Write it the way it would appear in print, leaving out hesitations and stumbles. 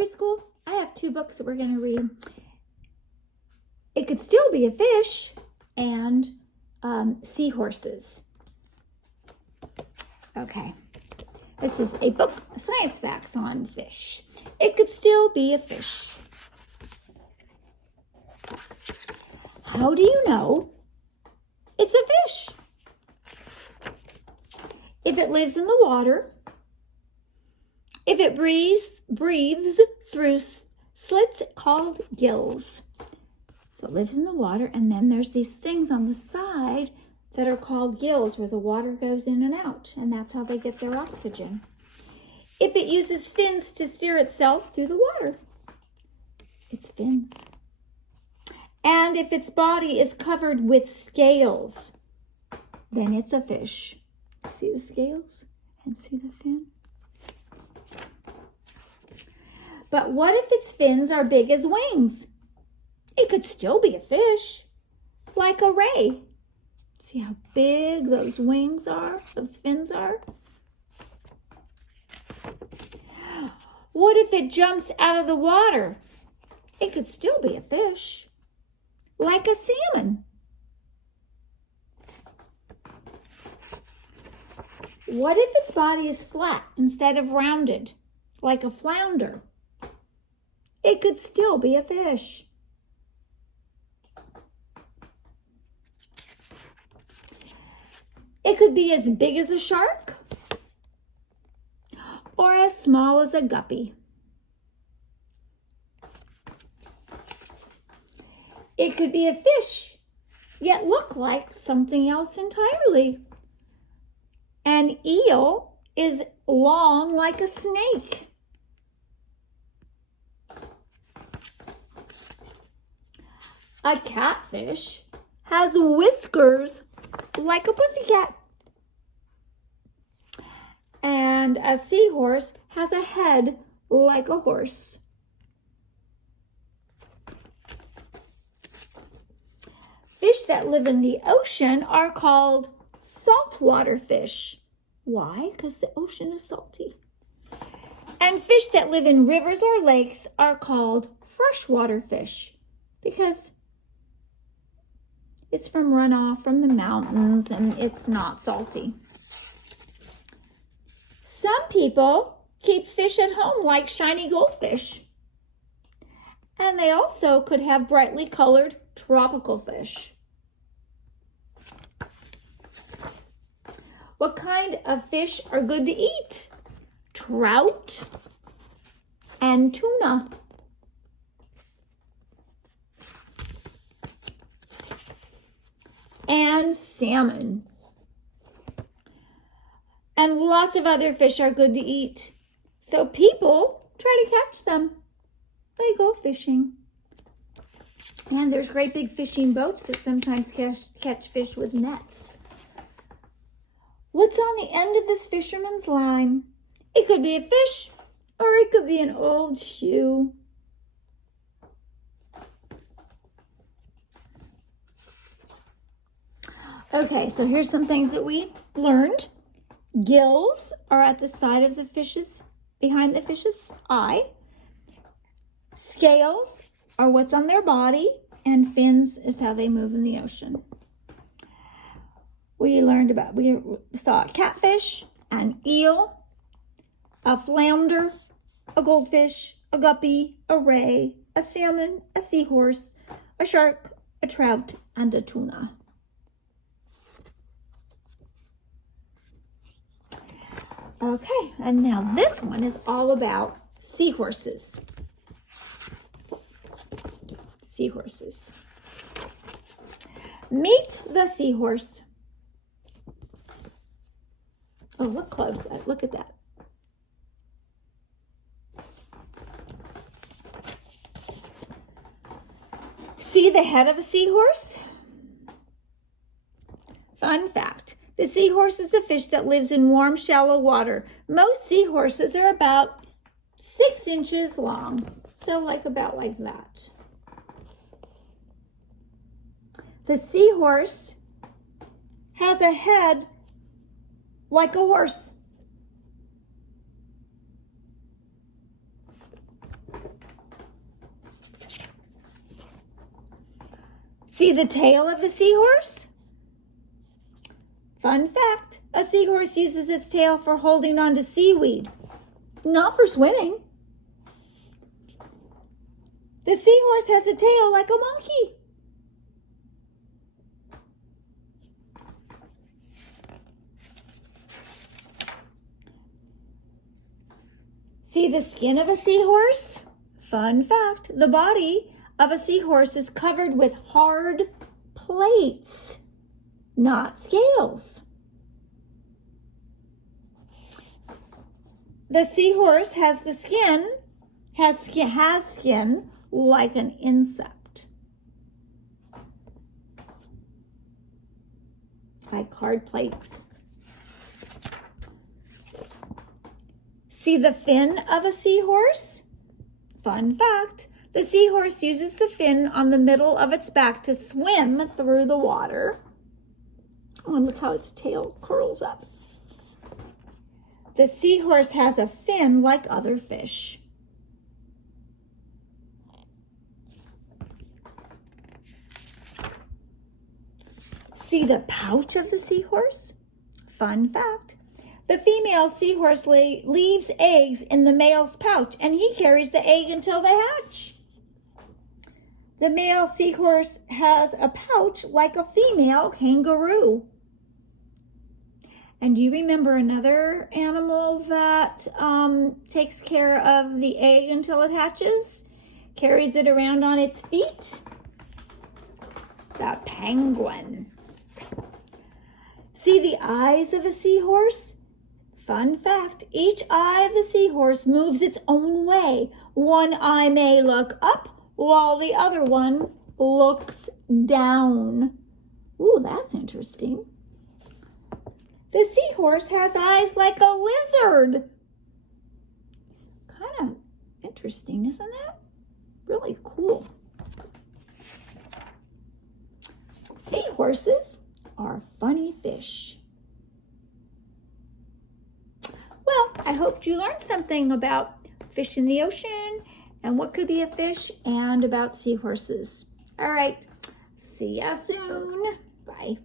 preschool, I have 2 books that we're going to read. It Could Still Be a Fish and Seahorses. Okay. This is a book, Science Facts on Fish. It could still be a fish. How do you know it's a fish? If it lives in the water, if it breathes through slits called gills. So it lives in the water, and then there's these things on the side that are called gills where the water goes in and out, and that's how they get their oxygen. If it uses fins to steer itself through the water, it's fins. And if its body is covered with scales, then it's a fish. See the scales and see the fin? But what if its fins are big as wings? It could still be a fish, like a ray. See how big those wings are, those fins are? What if it jumps out of the water? It could still be a fish, like a salmon. What if its body is flat instead of rounded, like a flounder? It could still be a fish. It could be as big as a shark or as small as a guppy. It could be a fish, yet look like something else entirely. An eel is long like a snake. A catfish has whiskers like a pussycat. And a seahorse has a head like a horse. Fish that live in the ocean are called saltwater fish. Why? Because the ocean is salty. And fish that live in rivers or lakes are called freshwater fish because it's from runoff from the mountains and it's not salty. Some people keep fish at home like shiny goldfish. And they also could have brightly colored tropical fish. What kind of fish are good to eat? Trout and tuna. And salmon. And lots of other fish are good to eat. So people try to catch them. They go fishing. And there's great big fishing boats that sometimes catch fish with nets. What's on the end of this fisherman's line? It could be a fish or it could be an old shoe. Okay, so here's some things that we learned. Gills are at the side of the fish's, behind the fish's eye. Scales are what's on their body, and fins is how they move in the ocean. We saw a catfish, an eel, a flounder, a goldfish, a guppy, a ray, a salmon, a seahorse, a shark, a trout, and a tuna. Okay, and now this one is all about seahorses. Seahorses. Meet the seahorse. Oh, look close. Look at that. See the head of a seahorse? Fun fact. The seahorse is a fish that lives in warm, shallow water. Most seahorses are about 6 inches long. So about like that. The seahorse has a head like a horse. See the tail of the seahorse? Fun fact, a seahorse uses its tail for holding on to seaweed, not for swimming. The seahorse has a tail like a monkey. See the skin of a seahorse? Fun fact, the body of a seahorse is covered with hard plates, not scales. The seahorse has skin like an insect, like hard plates. See the fin of a seahorse? Fun fact, the seahorse uses the fin on the middle of its back to swim through the water. Oh, and look how its tail curls up. The seahorse has a fin like other fish. See the pouch of the seahorse? Fun fact, the female seahorse leaves eggs in the male's pouch, and he carries the egg until they hatch. The male seahorse has a pouch like a female kangaroo. And do you remember another animal that takes care of the egg until it hatches? Carries it around on its feet? The penguin. See the eyes of a seahorse? Fun fact, each eye of the seahorse moves its own way. One eye may look up while the other one looks down. Ooh, that's interesting. The seahorse has eyes like a lizard. Kind of interesting, isn't that? Really cool. Seahorses are funny fish. Well, I hope you learned something about fish in the ocean and what could be a fish and about seahorses. All right, see ya soon. Bye.